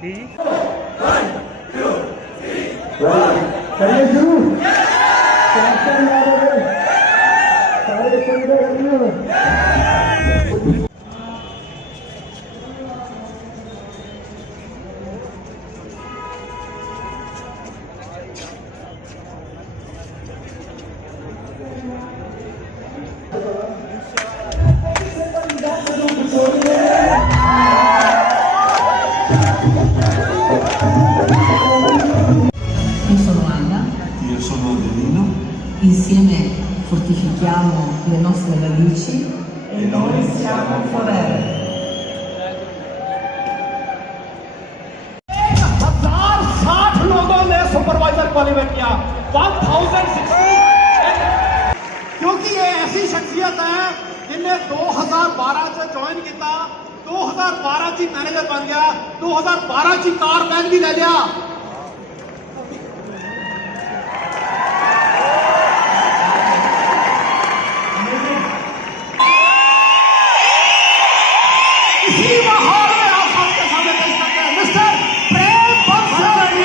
जी चलिए शुरू। कैप्टन यादव सारे Io sono Anna. Io sono Adelino. Insieme fortifichiamo le nostre radici e noi siamo Forever. 1060 लोगों ने supervisor qualify किया 1060 क्योंकि ये ऐसी शख्सियत है जिन्हें 2012 से ज्वाइन किया 2012 ची मैनेजर बन गया 2012 ची कार बैग भी ले लिया इसी माहौल में आप सबके सामने पेश करते हैं मिस्टर प्रेम बंसल जी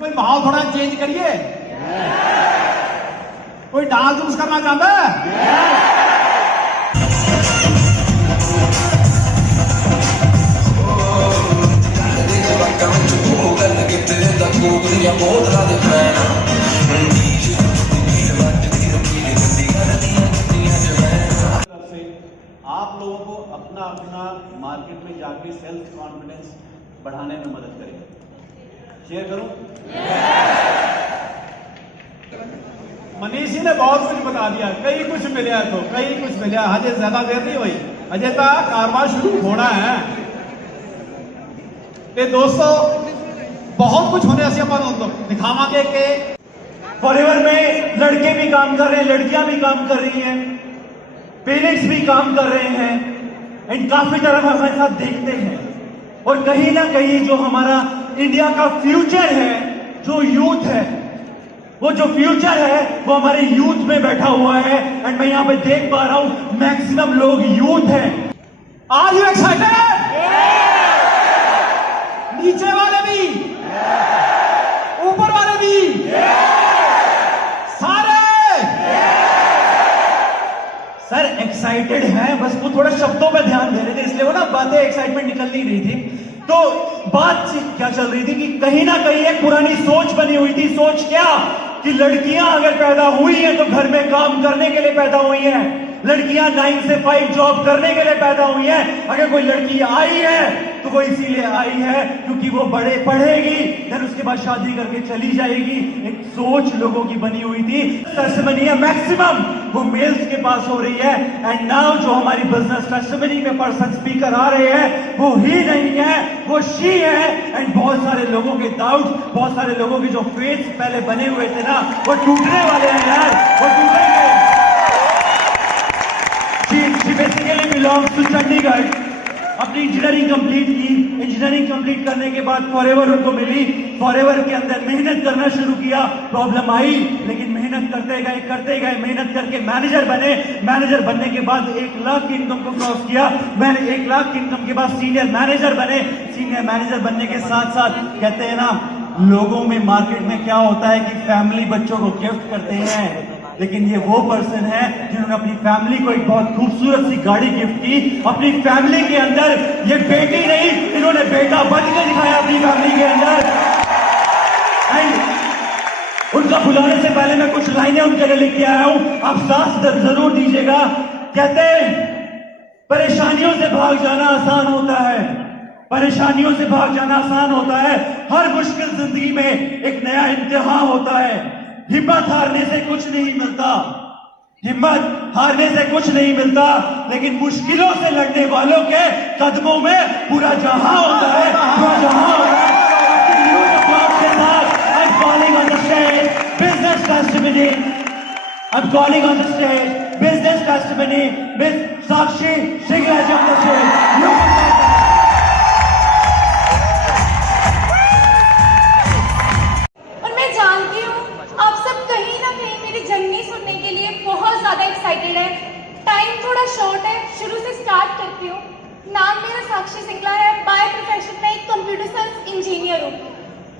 कोई माहौल थोड़ा चेंज करिए कोई डांस डूंस करना चाहता है आप लोगों को अपना अपना मार्केट में जाके सेल्फ कॉन्फिडेंस बढ़ाने में मदद करेगा शेयर करूं मनीष जी ने बहुत कुछ बता दिया कई कुछ मिला तो कई कुछ मिला अजय ज्यादा देर नहीं हुई अजय का कारोबार शुरू होना है ते दोस्तों बहुत कुछ होने से अपन दिखावांगे कि फॉरएवर में लड़के भी काम कर रहे हैं लड़कियां भी काम कर रही हैं पेरेंट्स भी काम कर रहे हैं एंड काफी तरफ हमारे साथ देखते हैं और कहीं ना कहीं जो हमारा इंडिया का फ्यूचर है जो यूथ है वो जो फ्यूचर है वो हमारे यूथ में बैठा हुआ है एंड मैं यहाँ पे देख पा रहा हूं मैक्सिमम लोग यूथ हैं आर यू एक्साइटेड नीचे वाले भी ऊपर वाले भी सारे सर एक्साइटेड हैं बस वो थोड़ा शब्दों पे ध्यान दे रहे थे इसलिए वो ना बातें एक्साइटमेंट निकल नहीं रही थी तो बात क्या चल रही थी कि कहीं ना कहीं एक पुरानी सोच बनी हुई थी सोच क्या कि लड़कियां अगर पैदा हुई हैं तो घर में काम करने के लिए पैदा हुई हैं लड़कियां 9 से 5 जॉब करने के लिए पैदा हुई हैं अगर कोई लड़की आई है तो वो इसीलिए आई है क्योंकि वो बड़े पढ़ेगी फिर उसके बाद शादी करके चली जाएगी एक सोच लोगों की बनी हुई थी टेस्टिमनी है मैक्सिमम वो मेल्स के पास हो रही है एंड नाउ जो हमारी बिजनेस टेस्टिमनी में पर्सन स्पीकर आ रहे हैं वो ही नहीं है वो शी है एंड बहुत सारे लोगों के डाउट बहुत सारे लोगों के जो फेथ पहले बने हुए थे ना वो टूटने वाले हैं यार वो टूटेंगे She basically belongs to Chandigarh अपनी इंजीनियरिंग कंप्लीट की इंजीनियरिंग कंप्लीट करने के बाद फॉरएवर उनको मिली फॉरएवर के अंदर मेहनत करना शुरू किया प्रॉब्लम आई लेकिन मेहनत करते गए मेहनत करके मैनेजर बने मैनेजर बनने के बाद 1 लाख की इनकम को क्रॉस किया मैंने 1 लाख की इनकम के बाद सीनियर मैनेजर बने सीनियर मैनेजर बनने के साथ साथ कहते हैं ना लोगों में मार्केट में क्या होता है कि फैमिली बच्चों को गिफ्ट करते हैं लेकिन ये वो पर्सन है जिन्होंने अपनी फैमिली को एक बहुत खूबसूरत सी गाड़ी गिफ्ट की अपनी फैमिली के अंदर ये बेटी नहीं इन्होंने बेटा बन के दिखाया अपनी फैमिली के अंदर उनका बुलाने से पहले मैं कुछ लाइनें उनके लिए लिख के आया हूं आप साथ जरूर दीजिएगा कहते परेशानियों से भाग जाना आसान होता है परेशानियों से भाग जाना आसान होता है हर मुश्किल जिंदगी में एक नया इम्तिहान होता है हिम्मत हारने से कुछ नहीं मिलता हिम्मत हारने से कुछ नहीं मिलता लेकिन मुश्किलों से लड़ने वालों के कदमों में पूरा जहां होता है पूरा जहां होता है I'm calling on the stage business testimony I'm calling on the stage business testimony Miss Sakshi Singraj on the stage और मैं जानती हूँ थोड़ा शॉर्ट है, शुरू से स्टार्ट करती हूँ। नाम मेरा साक्षी सिंगला है, बाय प्रोफेशन में एक कंप्यूटर साइंस इंजीनियर हूँ।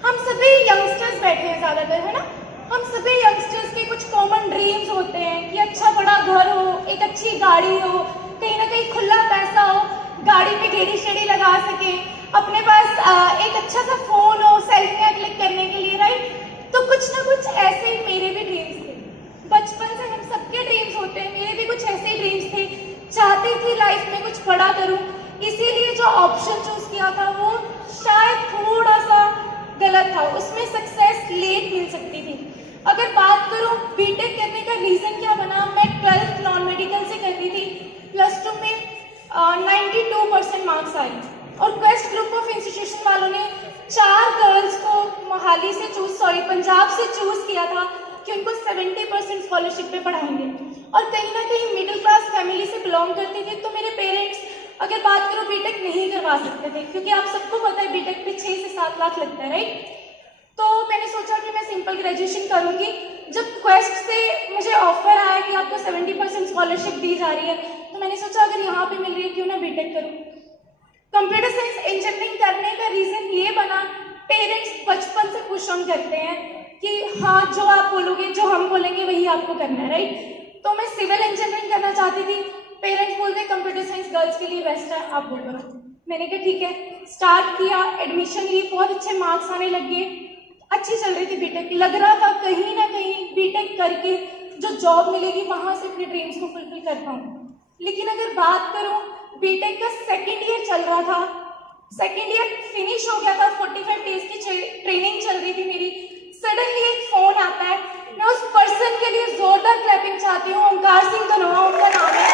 हम सभी यंगस्टर्स बैठे हैं ज़्यादातर, है ना। हम सभी यंगस्टर्स के कुछ कॉमन ड्रीम्स होते हैं कि अच्छा बड़ा घर हो, एक अच्छी गाड़ी हो, कहीं ना कहीं खुला पैसा हो, गाड़ी पे गेड़ी शेड़ी लगा सके, अपने पास एक अच्छा सा फोन हो सेल्फियाँ क्लिक करने के लिए, राइट। तो कुछ ना कुछ ऐसे ही मेरे भी ड्रीम्स थे। बचपन से हम सबके ड्रीम्स होते हैं, मेरे भी कुछ ऐसे ही ड्रीम्स थे। चाहती थी लाइफ में कुछ बड़ा करूं, इसीलिए जो ऑप्शन चूज किया था वो शायद थोड़ा सा गलत था, उसमें सक्सेस लेट मिल सकती थी। अगर बात करूं बीटेक करने का रीजन क्या बना, मैं 12th नॉन मेडिकल से कर रही थी। +2 में 92% मार्क्स आए और क्वेस्ट ग्रुप ऑफ इंस्टीट्यूशन वालों ने 4 गर्ल्स को मोहाली से पंजाब से चूज किया था कि उनको 70% स्कॉलरशिप पे पढ़ाएंगे। और कहीं ना कहीं मिडिल क्लास फैमिली से बिलोंग करती थी, तो मेरे पेरेंट्स अगर बात करो बीटेक नहीं करवा सकते थे, क्योंकि आप सबको पता है बीटेक पे 6 से 7 लाख लगता है, राइट। तो मैंने सोचा कि मैं सिंपल ग्रेजुएशन करूंगी। जब क्वेस्ट से मुझे ऑफर आया कि आपको 70% स्कॉलरशिप दी जा रही है, तो मैंने सोचा अगर यहाँ पे मिल रही है क्यों ना बीटेक करूँ। कंप्यूटर साइंस इंजीनियरिंग करने का रीजन ये बना, पेरेंट्स बचपन से पुश ऑन करते हैं कि हाँ जो आप बोलोगे, जो हम बोलेंगे वही आपको करना है, राइट। तो मैं सिविल इंजीनियरिंग करना चाहती थी, पेरेंट्स बोलते कंप्यूटर साइंस गर्ल्स के लिए बेस्ट है, आप वो करो। मैंने कहा ठीक है, स्टार्ट किया, एडमिशन ली, बहुत अच्छे मार्क्स आने लग गए, अच्छी चल रही थी बीटेक। लग रहा था कहीं ना कहीं बीटेक करके जो जॉब मिलेगी वहां से अपने ड्रीम्स को फुलफिल कर पाऊँ। लेकिन अगर बात करूँ, बीटेक का 2nd ईयर चल रहा था, 2nd ईयर फिनिश हो गया था, 45 डेज की ट्रेनिंग चल रही थी मेरी। सडनली एक फोन आता है, मैं उस पर्सन के लिए जोरदार क्लैपिंग चाहती हूँ। ओंकार सिंह धनोआ उनका नाम है।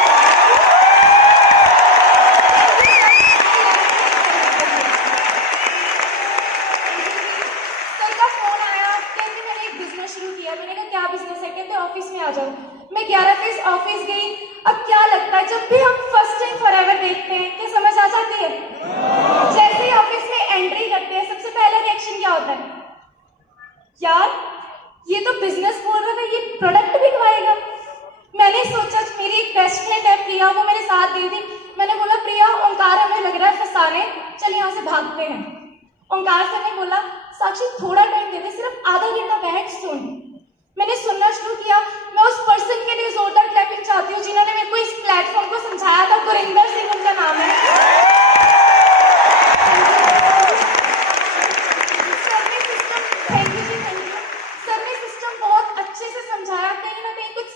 सर का फोन आया, कहते मैंने एक बिजनेस शुरू किया। मैंने कहा क्या बिजनेस है? कहते ऑफिस में आ जाओ। मैं 11 फेज ऑफिस गई। अब क्या लगता है, जब भी हम फर्स्ट टाइम फॉरएवर देखते हैं क्या समझ आ जाती है? जैसे ही ऑफिस में एंट्री करते हैं सबसे पहला रिएक्शन क्या होता है? यार ये तो बिजनेस बोल रहा था, ये प्रोडक्ट बिकवाएगा। मैंने सोचा, मेरी एक बेस्ट फ्रेंड है प्रिया, वो मेरे साथ गई थी। मैंने बोला प्रिया, ओंकार हमें लग रहा है फंसाने, चल यहाँ से भागते हैं। ओंकार सर ने बोला साक्षी थोड़ा टाइम दे दे, सिर्फ आधा घंटा बैठ सुन। मैंने सुनना शुरू किया। मैं उस पर्सन के लिए जोरदार क्लैपिंग चाहती हूँ जिन्होंने मेरे को इस प्लेटफॉर्म को समझाया था। गुरिंदर सिंह उनका नाम है।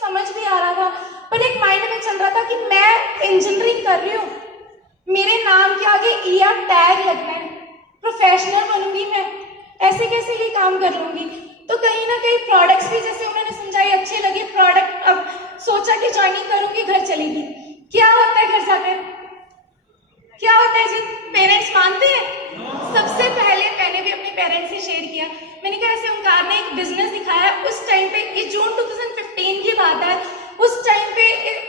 समझ भी आ रहा था, पर एक माइंड में चल रहा था कि मैं इंजीनियरिंग कर रही हूँ, मेरे नाम के आगे ER टैग लगना है, प्रोफेशनल बनूंगी मैं, ऐसे कैसे ये काम कर लूंगी। तो कहीं ना कहीं प्रोडक्ट्स भी जैसे उन्होंने समझाई अच्छे लगे प्रोडक्ट। अब सोचा कि ज्वाइनिंग करूंगी, घर चलेगी। क्या होता है घर जाकर? क्या होता है जी? पेरेंट्स मानते हैं? सबसे पहले मैंने भी अपने पेरेंट्स से शेयर किया। मैंने कहा ऐसे ओंकार ने एक बिजनेस दिखाया। उस टाइम पे, ये जून 2015 की बात है, उस टाइम पे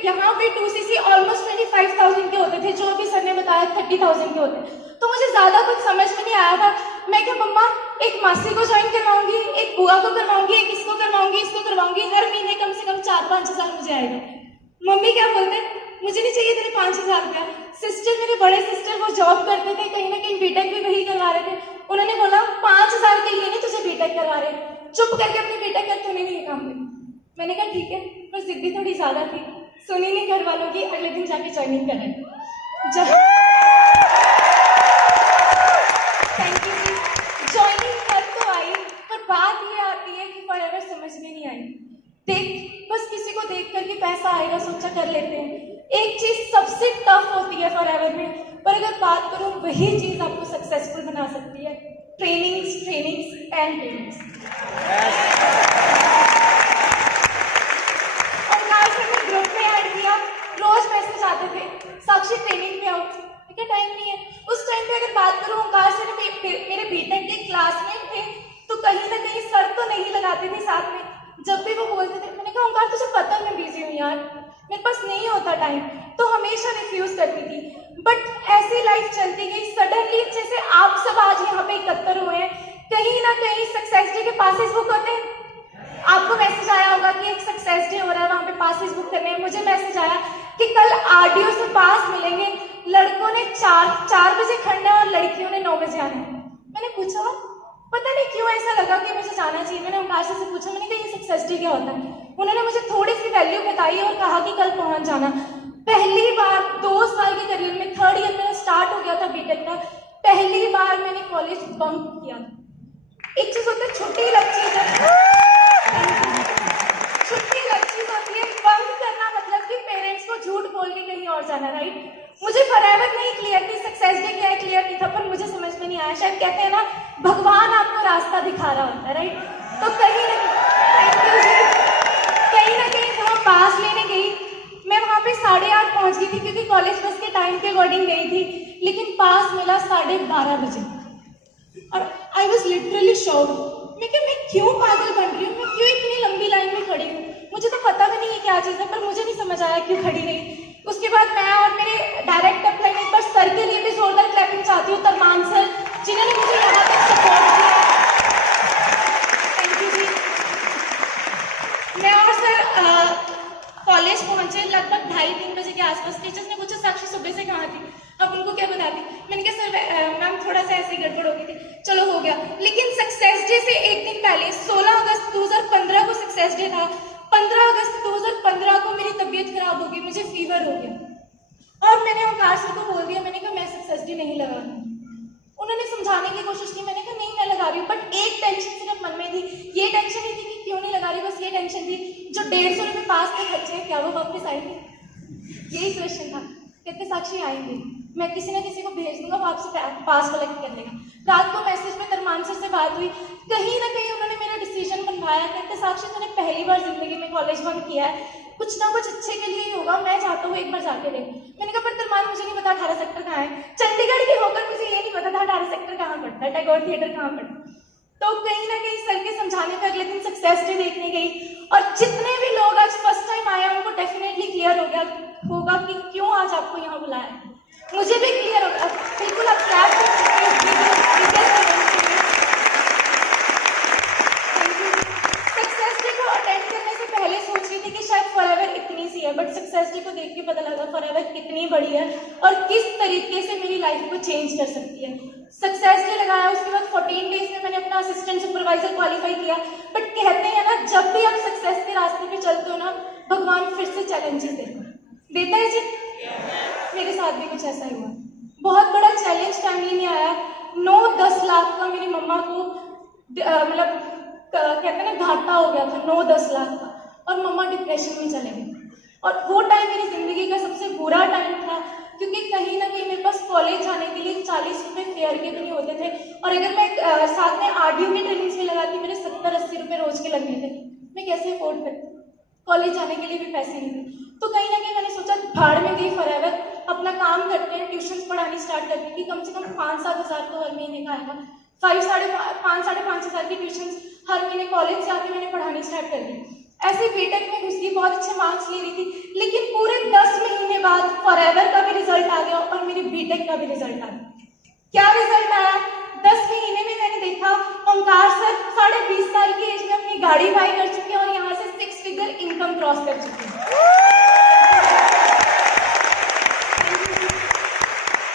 यहाँ पे 2cc ऑलमोस्ट 25,000 के होते थे, जो अभी सर ने बताया 30,000 के होते। तो मुझे ज्यादा कुछ समझ में नहीं आया था। मैं क्या मम्मा एक मासी को ज्वाइन करवाऊंगी, एक बुआ को करवाऊंगी, एक इसको करवाऊंगी, इसको करवाऊंगी, हर महीने कम से कम 4-5 हजार मुझे आएगा। मम्मी क्या बोलते, मुझे नहीं चाहिए तेरे 5,000 रुपया। सिस्टर, मेरे बड़े सिस्टर वो जॉब करते थे, कहीं ना कहीं बीटेक भी वही करवा रहे थे। उन्होंने बोला 5,000 के लिए नहीं तुझे बीटेक करवा रहे, चुप करके अपनी बीटेक कर, तूने नहीं ये काम किया। मैंने कहा ठीक है, पर जिद्दी थोड़ी ज्यादा थी, सुनी नहीं घर वालों की। अगले दिन जाके ज्वाइनिंग करें। थैंक यू जी, ज्वाइनिंग कर तो आई, पर बात ये आती है कि फॉरएवर समझ में नहीं आई। बस किसी को देख करके पैसा आएगा सोचा कर लेते हैं। एक चीज सबसे टफ होती है फॉरएवर में, पर अगर बात करूं वही चीज आपको सक्सेसफुल बना सकती है। Trainings and trainings. Omkar sir ने ग्रुप में ऐड किया, रोज मैसेज आते थे साक्षी ट्रेनिंग पे आओ। ठीक है, टाइम नहीं है। उस टाइम पे अगर बात करूं, ओंकार सर मेरे बीटेक के क्लासमेट थे, तो कहीं ना कहीं सर तो नहीं लगाते थे साथ में। जब भी वो बोलते थे, मैंने कहा ओंकार तुझे पता है मैं बिजी हूँ यार, मेरे पास नहीं होता टाइम, तो हमेशा रिफ्यूज करती थी। बट ऐसी लाइफ चलती गई। सडनली जैसे आप सब आज यहाँ पे एकत्र हुए हैं, कहीं ना कहीं सक्सेस डे के पासेस बुक होते हैं। आपको मैसेज आया होगा कि एक सक्सेस डे हो रहा है, वहाँ पे पासेस बुक करने हैं। मुझे मैसेज आया कि कल आरडीओ से पास मिलेंगे, लड़कों ने 4 बजे खड़ना है और लड़कियों ने 9 बजे आना है। मैंने पूछा पता नहीं क्यों ऐसा लगा कि मुझे जाना चाहिए। मैंने ओंकार सर से पूछा, मैंने कहा ये सक्सेस डे क्या होता है? उन्होंने मुझे थोड़ी सी वैल्यू बताई और कहा कि कल पहुंच जाना। पहली बार 2 साल के करियर में 3rd ईयर मेरा स्टार्ट हो गया था बीटेक का, पहली बार मैंने कॉलेज बंक किया। एक चीज होता है छुट्टी लग चीज है, छुट्टी लग चीज होती है, बंक करना मतलब कि पेरेंट्स को झूठ बोल के कहीं और जाना, राइट? मुझे फॉरएवर नहीं क्लियर थी सक्सेस डे क्या है, क्लियर नहीं था, पर मुझे समझ में नहीं आया। शायद कहते हैं ना भगवान आपको रास्ता दिखा रहा होता है, राइट? तो कहीं ना कहीं जब मैं पास लेने गई, मैं वहाँ पे 8:30 पहुँच गई थी क्योंकि कॉलेज बस के टाइम के अकॉर्डिंग गई थी, लेकिन पास मिला 12:30 बजे और आई वॉज लिटरली शॉक। मैं क्यों पागल बन रही हूँ, मैं क्यों इतनी लंबी लाइन में खड़ी हूँ? मुझे तो पता भी नहीं है क्या चीज़ है, पर मुझे नहीं समझ आया क्यों खड़ी रही। उसके बाद मैं और मेरे डायरेक्ट अपलाइन एक बार सर के लिए भी जोरदार क्लैपिंग चाहती हूँ, तरमान सर, जिन्होंने मुझे यहाँ तक सपोर्ट किया। थैंक यू जी। मैं और सर कॉलेज पहुंचे लगभग 2:30-3 बजे के आसपास। टीचर्स ने पूछा साक्षी सुबह से कहाँ थी? अब उनको क्या बताती? मैंने कहा सर मैम थोड़ा सा ऐसे गड़बड़ हो गई थी, चलो हो गया। लेकिन सक्सेस डे से एक दिन पहले 16 अगस्त 2015 को सक्सेस डे था। 15 अगस्त 2015 को मेरी तबीयत खराब हो गई, मुझे फीवर हो गया और मैंने ओंकार सर को बोल दिया, मैंने कहा मैं सक्सेस डे नहीं लगा रही हूँ। उन्होंने समझाने की कोशिश की, मैंने कहा नहीं मैं लगा रही हूँ, बट एक टेंशन सिर्फ मन में थी। ये टेंशन नहीं थी कि क्यों नहीं लगा रही, बस ये टेंशन थी जो 150 रुपये पास के खर्चे क्या वो वापस आएंगे, यही क्वेश्चन था। कहते साक्षी आएंगे, मैं किसी ना किसी को भेज दूंगा, वो आपसे पास कलेक्ट कर लेगा। रात को मैसेज में तरमान सर से बात हुई, कहीं ना कहीं उन्होंने मेरा डिसीजन बनवाया। कहते साक्षी तूने पहली बार जिंदगी में कॉलेज बंक किया है, कुछ ना कुछ अच्छे के लिए ही होगा, मैं चाहता हूँ एक बार जाके देख। मैंने कहा पर तरमान मुझे नहीं पता 18 सेक्टर कहाँ है, चंडीगढ़ की होकर मुझे ये नहीं पता था 18 सेक्टर कहाँ पड़ता है, टैगोर थिएटर कहाँ पड़ता है। तो कहीं ना कहीं सर के समझाने पर अगले दिन सक्सेस डे देखने गई और जितने भी लोग आज फर्स्ट टाइम आए उनको डेफिनेटली क्लियर हो गया होगा कि क्यों आज आपको यहाँ बुलाया। मुझे भी क्लियर होगा, बिल्कुल आप क्लैप कर सकते हैं। सक्सेस डे को अटेंड करने से पहले सोच रही थी कि शायद फॉरएवर इतनी सी है, बट सक्सेस डे को देख के पता लगा फॉरएवर कितनी बड़ी है और किस तरीके से मेरी लाइफ को चेंज कर सकती है। सक्सेस डे लगाया, उसके बाद 14 डेज में मैंने अपना असिस्टेंट सुपरवाइजर क्वालिफाई किया। बट कहते हैं ना जब भी आप सक्सेस के रास्ते पे चलते हो ना, भगवान फिर से चैलेंजेस देता है जी। मेरे साथ भी कुछ ऐसा ही हुआ। बहुत बड़ा चैलेंज फैमिली में आया, 9-10 लाख का मेरी मम्मा को मतलब कहते हैं ना घाटा हो गया था, 9-10 लाख का, और मम्मा डिप्रेशन में चले गए। और वो टाइम मेरी जिंदगी का सबसे बुरा टाइम था क्योंकि कहीं ना कहीं मेरे पास कॉलेज जाने के लिए 40 रुपये फेयर के भी नहीं होते थे और अगर मैं साथ में आरडीओ की ट्रेनिंग्स में लगाती मेरे 70-80 रुपये रोज के लगने थे। मैं कैसे अफोर्ड करती? कॉलेज जाने के लिए भी पैसे नहीं थे। तो कहीं ना कहीं मैंने सोचा भाड़ में गई फॉरएवर, अपना काम करते हैं, ट्यूशन पढ़ानी स्टार्ट करती थी। कम से कम 5-7 हज़ार तो हर महीने का आएगा, 5-5.5 हज़ार की ट्यूशन हर महीने कॉलेज से आके मैंने पढ़ानी स्टार्ट कर दी। ऐसे बीटेक में घुस गई, बहुत अच्छे मार्क्स ले रही थी, लेकिन पूरे 10 महीने बाद फॉरएवर का भी रिजल्ट आ गया और मेरे बीटेक का भी रिजल्ट आ गया। क्या रिजल्ट आया? 10 महीने में मैंने देखा ओंकार सर 20.5 साल की एज में अपनी गाड़ी बाई कर चुके हैं और यहाँ से 6 फिगर इनकम क्रॉस कर चुके हैं।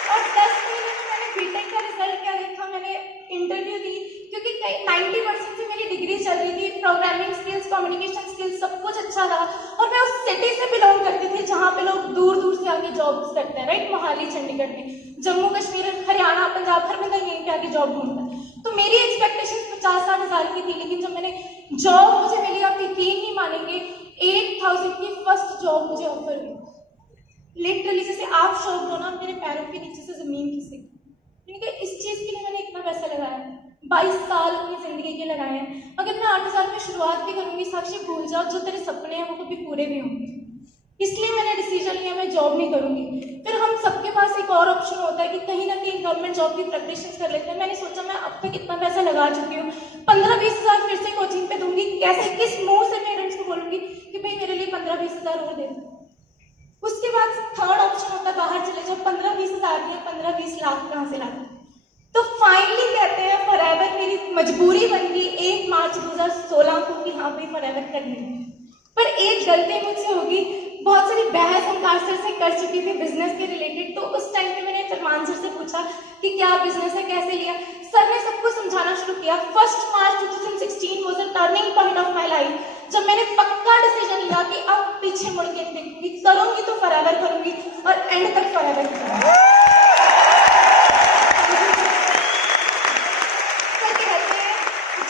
और 10 महीने में मैंने बीटेक का रिजल्ट क्या देखा? मैंने इंटरव्यू दी क्योंकि 90% से मेरी डिग्री चल रही थी, प्रोग्रामिंग स्किल्स, कम्युनिकेशन स्किल्स सब कुछ अच्छा था और मैं उस सिटी से बिलोंग करती थी जहाँ पे लोग दूर दूर से आके जॉब्स करते हैं, राइट? मोहाली, चंडीगढ़ में, जम्मू कश्मीर, हरियाणा, पंजाब, हर बंदा यहीं पे आके जॉब ढूंढता है। तो मेरी एक्सपेक्टेशन 50-60 हज़ार की थी, लेकिन जब मैंने जॉब मुझे मिली, आप यकीन नहीं मानेंगे, 8,000 की फर्स्ट जॉब मुझे ऑफर हुई। लिटरली जैसे आप शॉक हो ना, मेरे पैरों के नीचे से जमीन खिसक। मैंने इस चीज के लिए मैंने इतना पैसा लगाया, 22 साल अपनी जिंदगी के लगाए हैं। अगर मैं 8 हज़ार में शुरुआत भी करूंगी, साक्षी भूल जाओ जो तेरे सपने हैं वो कभी पूरे भी होंगे। इसलिए मैंने डिसीजन लिया मैं जॉब नहीं करूंगी। फिर हम सबके पास एक और ऑप्शन होता है कि कहीं ना कहीं गवर्नमेंट जॉब की प्रिपरेशन कर लेते हैं। मैंने सोचा मैं अब तक इतना पैसा लगा चुकी हूँ, 15-20 हज़ार फिर से कोचिंग पे दूंगी, कैसे किस मुंह से पेरेंट्स को बोलूंगी कि भाई मेरे लिए 15-20 हज़ार और दे दो। उसके बाद थर्ड ऑप्शन होता है बाहर चले जाओ, 15-20 हज़ार या 15-20 लाख कहाँ से लाते। तो फाइनली कहते हैं फॉरएवर मेरी मजबूरी बन गई 1 मार्च 2016 को कि हाँ भाई फॉरएवर करनी है। पर एक गलती मुझसे होगी, बहुत सारी बहस ओंकार सर से कर चुकी थी बिजनेस के रिलेटेड। तो उस टाइम पे मैंने फरमान सर से पूछा कि क्या बिजनेस है, कैसे लिया। सर ने सबको समझाना शुरू किया। 1 मार्च 2016 was a turning point of my life, जब मैंने पक्का डिसीजन लिया कि अब पीछे मुड़ के नहीं देखूंगी, करूंगी तो फॉरएवर करूंगी और एंड तक फॉरएवर करूंगी।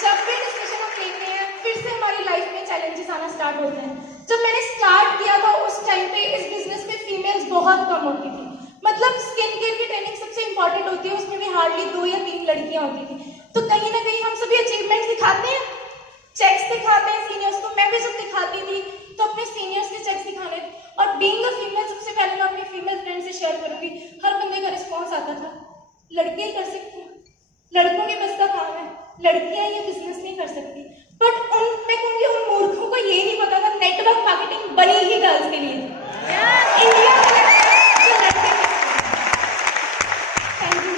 जब भी डिसीजन हम लेते हैं फिर से हमारी लाइफ में चैलेंजेस आना स्टार्ट होते हैं। जब मैंने स्टार्ट किया था उस टाइम पे इस बिजनेस में फीमेल्स बहुत कम होती थी। मतलब स्किन केयर की ट्रेनिंग सबसे इंपॉर्टेंट होती है, उसमें भी हार्डली 2 या 3 लड़कियां होती थी। तो कहीं ना कहीं हम सभी अचीवमेंट्स दिखाते हैं, चेक्स दिखाते हैं सीनियर्स को। मैं भी जब दिखाती थी तो अपने सीनियर्स के चेक्स दिखाने, और बीइंग अ फीमेल सबसे पहले मैं अपनी फीमेल फ्रेंड से शेयर करूंगी। हर बंदे का रिस्पॉन्स आता था, लड़के कर सकते हैं, लड़कों के बस का काम है, लड़कियां ये बिजनेस नहीं कर सकती। बट मैं कहूंगी उन मूर्खों को ये नहीं पता था नेटवर्क मार्केटिंग बनी ही गर्ल्स के लिए इंडिया में, जो लड़के। Thank you.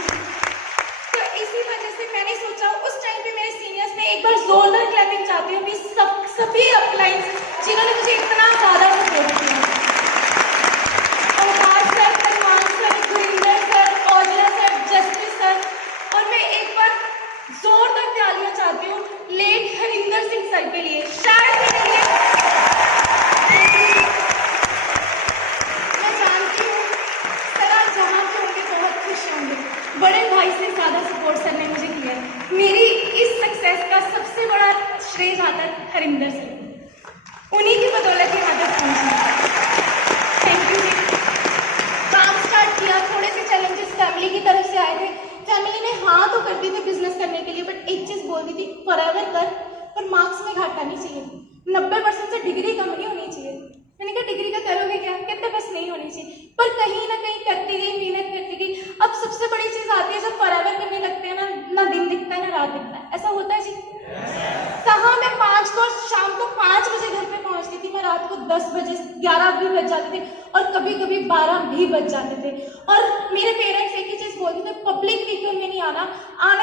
तो इसी वजह से मैंने सोचा उस टाइम पे मेरे सीनियर्स ने एक बार जोरदार क्लैपिंग चाहती हूँ सभी अपलाइंस जिन्होंने मुझे इतना ज्यादा सपोर्ट किया। Omkar sir, Salman sir, Gurinder sir, Aujla sir, justice sir, और मैं एक बार जोरदार तालियां चाहती हूँ लेट हरिंदर सिंह सर के लिए। शायद मेरे लिए मैं जानती हूँ सर आप जहाँ पे होंगे बहुत खुश होंगे। बड़े भाई से ज्यादा सपोर्ट सर ने मुझे किया। मेरी इस सक्सेस का सबसे बड़ा श्रेय जाता है हरिंदर सर को, उन्हीं की बदौलत यहाँ तक पहुँची। थैंक यू जी। काम स्टार्ट किया, थोड़े से चैलेंजेस फैमिली की तरफ से आए थे। फैमिली ने हाँ तो करती थी बिजनेस करने के लिए, बट एक चीज बोलती थी फॉरएवर कर, पर मार्क्स में घाटा नहीं चाहिए, 90% से डिग्री कम नहीं होनी चाहिए। मैंने कहा डिग्री का करोगे क्या, कहते बस नहीं होनी चाहिए। पर कहीं ना कहीं करती गई, मेहनत करती गई। अब सबसे बड़ी चीज आती है जब फॉरएवर करने लगते हैं ना दिन दिखता है ना रात दिखता है। ऐसा होता है जी। कहाँ मैं 5 को शाम को 5 बजे घर पे पहुंचती थी, मैं रात को 10 बजे 11 भी बज जाते थे, और कभी कभी 12 भी बज जाते थे। और मेरे पेरेंट्स एक ही चीज बोलते थे, पब्लिक व्हीकल में नहीं आना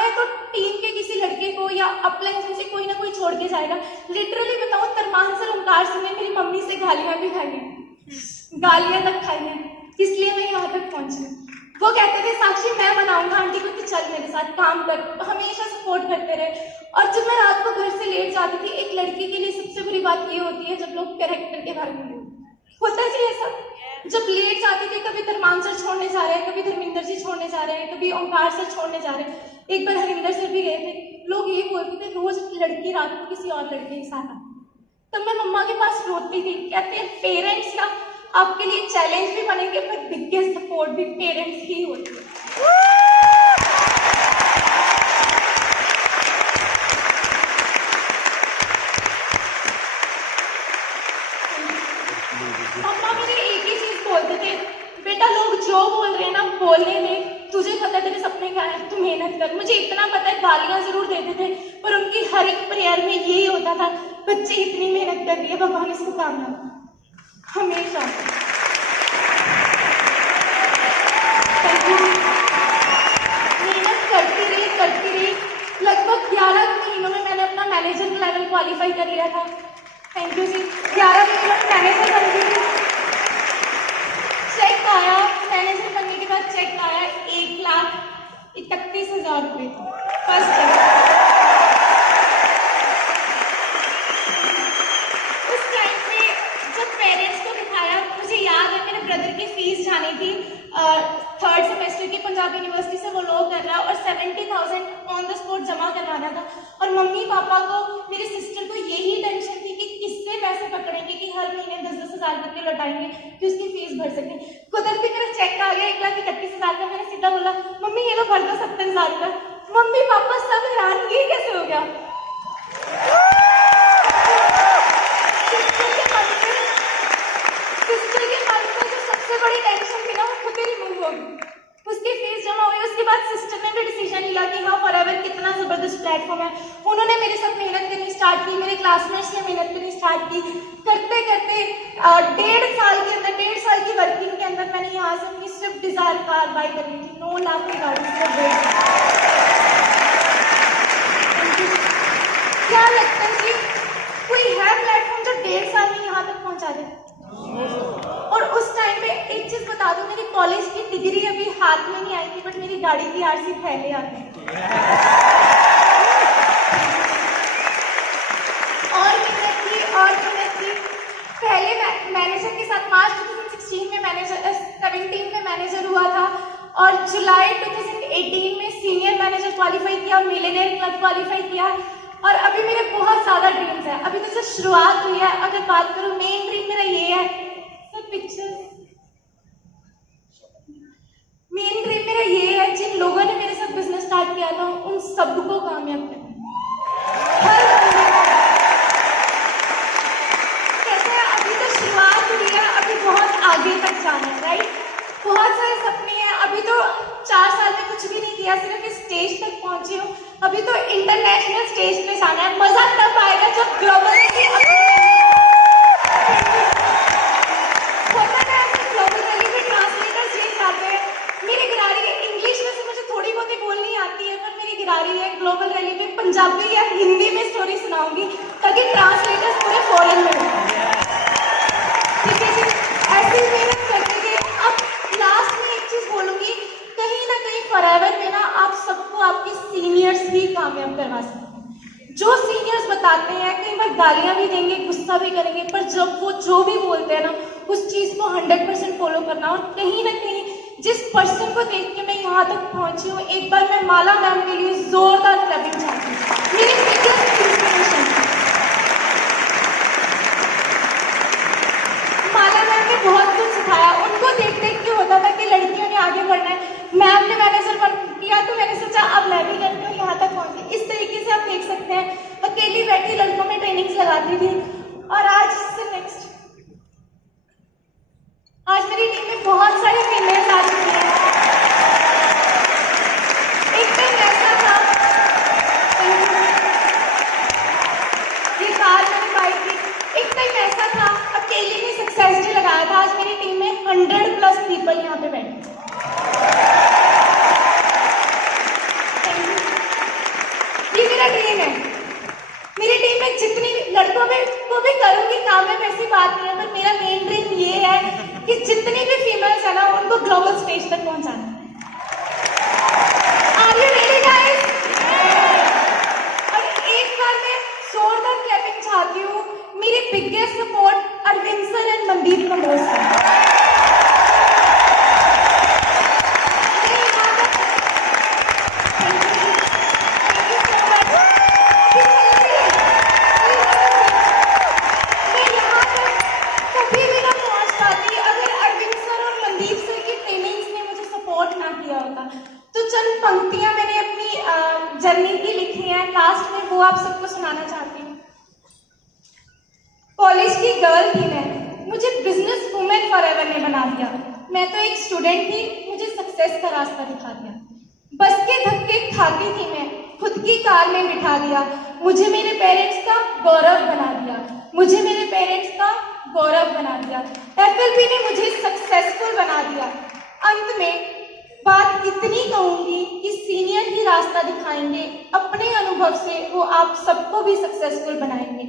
है तो टीम के किसी लड़के को या अपलाइंस में से कोई ना कोई छोड़ के जाएगा। लिटरली बताऊं, तरमान सर, ओंकार सर ने मेरी मम्मी से गालियां भी खाई हैं, गालियां तक खाई हैं, इसलिए मैं यहाँ तक पहुंची। वो कहते थे साक्षी मैं बनाऊंगा आंटी को, तो चल मेरे साथ काम कर, हमेशा सपोर्ट करते रहे। और जब मैं रात को घर से लेट जाती थी, एक लड़की के लिए सबसे बुरी बात ये होती है जब लोग कैरेक्टर के बारे में होता है ऐसा। जब लेट जाती थी, कभी तरमान सर छोड़ने जा रहे हैं, कभी धर्मिंदर जी छोड़ने जा रहे हैं, कभी ओंकार सर छोड़ने जा रहे हैं, एक बार हरिंदर सर भी गए थे। लोग ये बोलते थे रोज लड़की रात को किसी और लड़के के साथ आती। तब मैं मम्मा के पास रोती थी, कहते हैं पेरेंट्स ना आपके लिए चैलेंज भी बनेंगे, पर बिगेस्ट सपोर्ट भी पेरेंट्स ही होते हैं। मम्मा मुझे एक ही चीज बोलते थे, बेटा लोग जो बोल रहे हैं ना बोलने में, तुझे पता है तेरे सपने क्या है, तू मेहनत कर। मुझे इतना पता है गालियां जरूर देते थे, पर उनकी हर एक प्रेयर में यही होता था, बच्चे इतनी मेहनत कर रही है, भगवान इसको कामयाब हमेशा। मेहनत करती रही। लगभग 11 महीनों में मैंने अपना मैनेजर लेवल क्वालिफाई कर लिया था। थैंक यू जी। 11 महीनों में मैनेजर बन गई थी। चेक आया, मैनेजर बनने के बाद चेक आया 1,31,000 रुपये फर्स्ट चेक। उस टाइम पे जब पेरेंट्स को दिखाया, मुझे याद है मेरे ब्रदर की फीस जानी थी 3rd सेमेस्टर की पंजाब यूनिवर्सिटी से, वो लॉ कर रहा और 70,000 ऑन द स्पॉट जमा करवाना था। और मम्मी पापा को, मेरी सिस्टर को यही टेंशन थी कि किससे पैसे पकड़ेंगे कि हर महीने 10-10 हज़ार करके लौटाएंगे कि उसकी फीस भर सकें। कुदरती मेरा चेक आ गया 1,31,000 का। मैंने सीधा बोला मम्मी ये लो भर दो 70,000 का। मम्मी पापा सब हैरान, ये कैसे हो गया। सिस्टर के मन में जो सबसे बड़ी टेंशन थी ना, वो खुद ही रिमूव हो गई। उसकी फीस जमा हुई। उसके बाद सिस्टर ने भी डिसीजन लिया कि हाँ फॉरएवर कितना जबरदस्त प्लेटफॉर्म है। उन्होंने मेरे साथ मेहनत करनी स्टार्ट की, मेरे क्लासमेट्स ने मेहनत करनी स्टार्ट की। करते करते 1.5 साल के अंदर, 1.5 साल की वर्किंग के अंदर मैंने यहाँ से अपनी स्विफ्ट डिजायर कार बाई कर ली थी। 9 लाख की गाड़ी से। क्या लगता है कि कोई है प्लेटफॉर्म जो 1.5 साल में यहाँ तक पहुँचा दे? एक चीज बता दूं, मेरी कॉलेज की डिग्री अभी हाथ में नहीं आई थी, बट मेरी गाड़ी की आरसी पहले आ गई। और मेहनत की पहले मैनेजर के साथ मार्च 2016 में मैनेजर 17 में मैनेजर हुआ था, और जुलाई 2018 में सीनियर मैनेजर क्वालिफाई किया, मिलियनेयर क्लब क्वालिफाई किया, और अभी मेरे बहुत ज्यादा ड्रीम्स हैं। अभी तो सिर्फ शुरुआत हुई है। अगर बात करूं, मेन ड्रीम मेरा ये है सर, पिक्चर्स, मेन ड्रीम मेरा ये है, जिन लोगों ने मेरे साथ बिजनेस स्टार्ट किया था उन सबको कामयाब करना। हर बंदे को। कैसे अभी तो शुरुआत हुई है, अभी बहुत आगे तक जाना है, राइट? बहुत सारे सपने हैं। अभी तो 4 साल में कुछ भी नहीं किया, सिर्फ इस स्टेज तक पहुंची हूँ। अभी तो इंटरनेशनल स्टेज पे जाना है। मजा तब आएगा जब ग्लोबल होता है, ग्लोबल रैली में ट्रांसलेटर्स ये चाहते हैं। मेरी गिरारी है इंग्लिश में से, मुझे थोड़ी बहुत बोलनी आती है, पर मेरी गिरारी है ग्लोबल रैली में पंजाबी या हिंदी में स्टोरी सुनाऊंगी, ताकि ट्रांसलेटर्स पूरे फॉरेन में हो। ठीक है जी, ऐसी मेहनत करते गए। अब लास्ट में एक चीज बोलूंगी, कहीं ना कहीं फॉरएवर में ना आप सबको आपके सीनियर्स ही कामयाब करवा सकते हैं। जो सीनियर्स बताते हैं, कई बार गालियां भी देंगे, गुस्सा भी करेंगे, पर जब वो जो भी बोलते हैं ना, उस चीज को 100% फॉलो करना। और कहीं ना कहीं जिस पर्सन को देख के मैं यहाँ तक पहुंची हूँ, एक बार मैं माला मैम के लिए जोरदार क्लैपिंग चाहती हूँ। मेरी बिगेस्ट इंस्पिरेशन माला मैम ने बहुत कुछ सिखाया। उनको देख देख के होता था कि लड़कियों ने आगे बढ़ना है। मैम ने मैनेजर बन किया तो मैंने सोचा अब मैं भी करती हूँ, यहाँ तक पहुंची। इस तरीके से आप देख सकते हैं, अकेली बैठी लड़कों में ट्रेनिंग्स लगाती थी, और आज से नेक्स्ट आज मेरी टीम में बहुत सारे फीमेल्स आ चुकी हैं। एक टाइम ऐसा था, ये कार मैंने बाइक की, एक टाइम ऐसा था अकेले ने सक्सेस डे लगाया था। आज मेरी टीम में 100+ पीपल यहाँ पे बैठे। ये मेरा ड्रीम है। मेरी टीम में जितनी लड़कों में को भी करूंगी कामयाब, ऐसी बात नहीं है, पर मेरा मेन ड्रीम ये है कि जितनी भी फीमेल्स है ना, उनको ग्लोबल स्टेज तक पहुंचाना। Are you ready guys? और एक बार मैं जोरदार क्लैपिंग चाहती हूँ मेरे biggest support Arvind sir and Mandeep Kamor sir. तो चंद पंक्तियां मैंने अपनी जर्नी की लिखी हैं, लास्ट में वो आप सबको सुनाना चाहती हूँ। कॉलेज की गर्ल थी मैं, मुझे बिजनेस वुमेन फॉरएवर ने बना दिया। मैं तो एक स्टूडेंट थी, मुझे सक्सेस का रास्ता दिखा दिया। बस के धक्के खाती थी मैं, खुद की कार में बिठा दिया। मुझे मेरे पेरेंट्स का गौरव बना दिया, मुझे मेरे पेरेंट्स का गौरव बना दिया। FLP ने मुझे सक्सेसफुल बना दिया। अंत में बात इतनी कहूंगी कि सीनियर ही रास्ता दिखाएंगे, अपने अनुभव से वो आप सबको भी सक्सेसफुल बनाएंगे।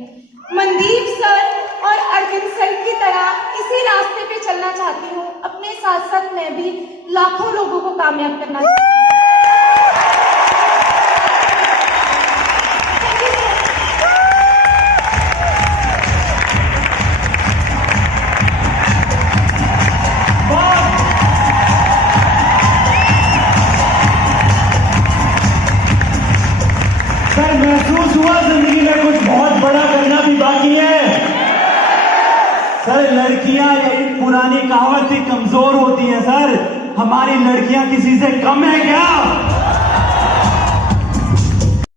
मनदीप सर और अरविंद सर की तरह इसी रास्ते पे चलना चाहती हूँ। अपने साथ साथ मैं भी लाखों लोगों को कामयाब करना चाहती हूँ। महसूस हुआ जिंदगी में कुछ बहुत बड़ा करना भी बाकी है। सर लड़कियां, यही पुरानी कहावत थी, कमजोर होती है। सर हमारी लड़कियां किसी से कम है क्या?